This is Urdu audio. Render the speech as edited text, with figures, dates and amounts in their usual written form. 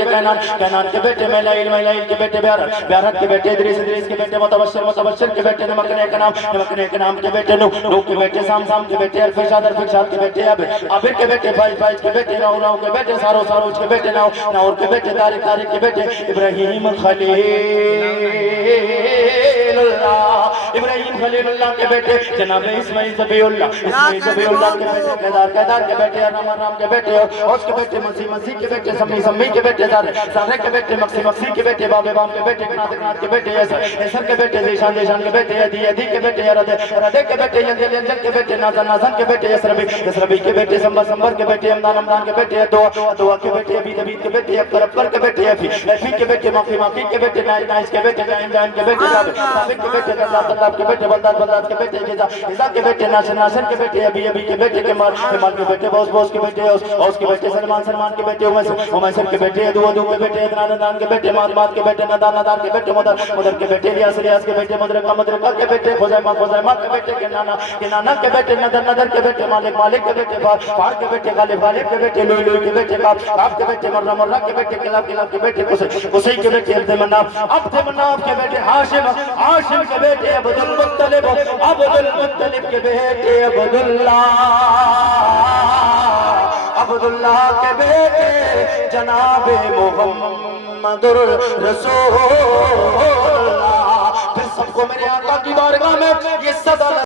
بیٹے کینان کے بیٹے میلائیل کے بیٹے بیارت کے بیٹے ادریس کے بیٹے متبشر کے بیٹے نمکنے کے نام کے بیٹے نوح کے بیٹے سام کے بیٹے الفشاد کے بیٹے عابر کے بیٹے فائز کے بیٹے راؤ کے بیٹے ساروج کے بیٹے ناور کے بیٹے طارق کے بیٹے ابراہیم خلیل اللہ کے بیٹے جناب اسماعیل ذبیح اللہ کے بیٹے قیدار کے بیٹے رام کے بیٹے اوس کے بیٹے مسیح کے بیٹے سمی کے بیٹے زارے کے بیٹے مقسی کے بیٹے بام کے بیٹے کنات کے بیٹے ایسر کے بیٹے زیشان کے بیٹے ادی کے بیٹے ردے کے بیٹے ینجل کے بیٹے نازن کے بیٹے یسربی کے بیٹے سمبر کے بیٹے امدان کے بیٹے دعا کے بیٹے عبید کے بیٹے اکبر کے بیٹے ایفی کے بیٹے ماقی کے بیٹے نائس کے بیٹے جائن کے بیٹے ثابت کے بیٹے اللہ کے بیٹے بلداد کے بیٹے جزا کے بیٹے ناصر کے بیٹے ابی کے بیٹے کمال کے بیٹے بوس کے بیٹے اوس کے بیٹے سلمان کے بیٹے عمیسر کے بیٹے دو کے بیٹے نادان کے بیٹے مات کے بیٹے ندان کے بیٹے مدر کے بیٹے ریاض کے بیٹے مدرکہ کے بیٹے خزیمہ کے بیٹے کنانا کے بیٹے ندر کے بیٹے مالک کے بیٹے فار کے بیٹے غالب کے بیٹے لوئی کے بیٹے کاف کے بیٹے مرہ کے بیٹے کلاب کے بیٹے قصی کے بیٹے عبد مناف کے بیٹے ہاشم کے بیٹے عبد المطلب کے بیٹے عبداللہ کے بیٹے جناب محمد رسول اللہ. پھر سب کو میرے آقا کی بارگاہ میں یہ صدا